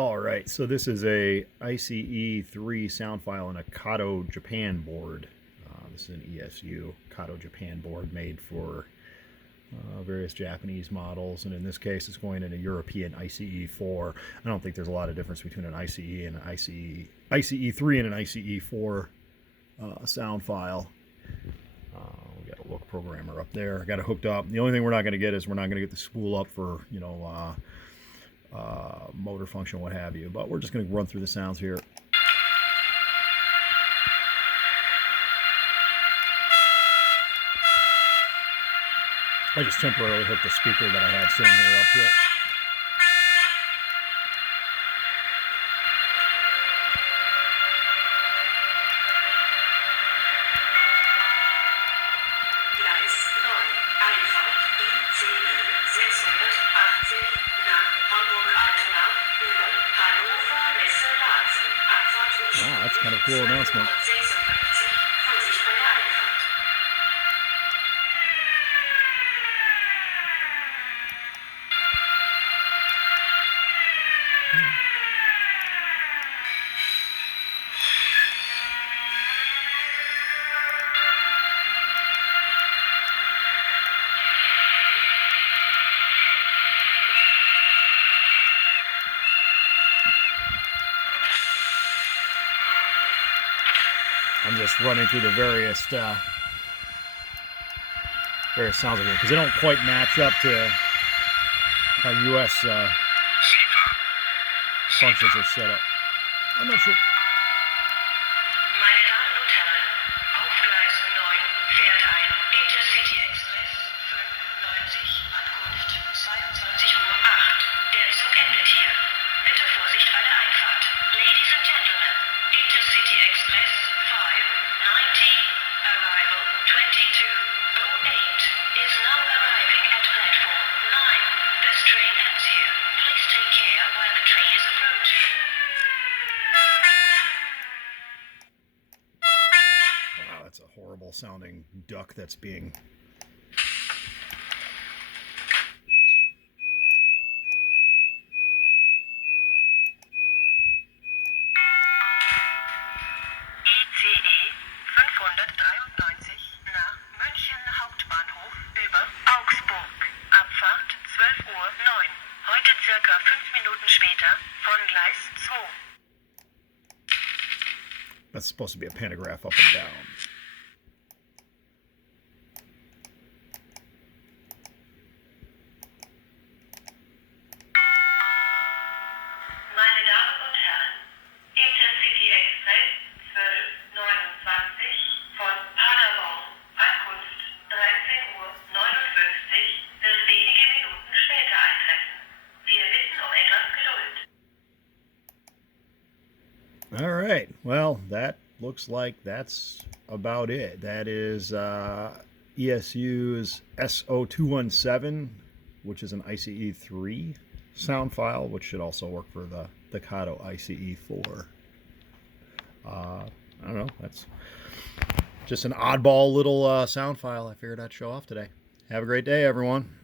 All right, so this is a ICE3 sound file on a Kato Japan board. This is an ESU Kato-Japan board made for various Japanese models, and in this case it's going in a European ICE4. I don't think there's a lot of difference between an ICE and an ICE3 and an ICE4 sound file. We got a Look programmer up there. I got it hooked up. The only thing we're not going to get is we're not going to get the spool up for, you know, motor function, what have you. But we're just going to run through the sounds here. I just temporarily hooked the speaker that I had sitting here up to it. Gleis 9, Einfahrt ICE 680 nach Hamburg-Altona über Hannover-Wessel-Laatzen. Abfahrt Wow, that's kind of a cool announcement. Vorsicht bei der Einfahrt. I'm just running through the various sounds of it because they don't quite match up to how US functions are set up. I'm not sure. Meine Damen und Herren, auf Gleis 9 fährt ein Intercity Express 95, Ankunft 22:08 Uhr. Der Zug endet hier. Bitte Vorsicht bei der Einfahrt. Ladies and gentlemen, Intercity Express 590, arrival 22:08 is now arriving at platform 9. This train ends here. Please take care while the train is approaching. Wow, that's a horrible sounding duck that's being... ICE 593 nach München Hauptbahnhof über Augsburg. Abfahrt 12:09 Uhr. Heute circa 5 Minuten später von Gleis 2. That's supposed to be a pantograph up and down. Meine Damen und Herren, Intercity Express 12:29 von Paderborn. Ankunft 13:59 Uhr wird wenige Minuten später eintreffen. Wir bitten um etwas Geduld. All right, well, that looks like that's about it. That is ESU's S0217, which is an ICE3 sound file, which should also work for the Kato ICE4. I don't know, that's just an oddball little sound file I figured I'd show off today. Have a great day, everyone.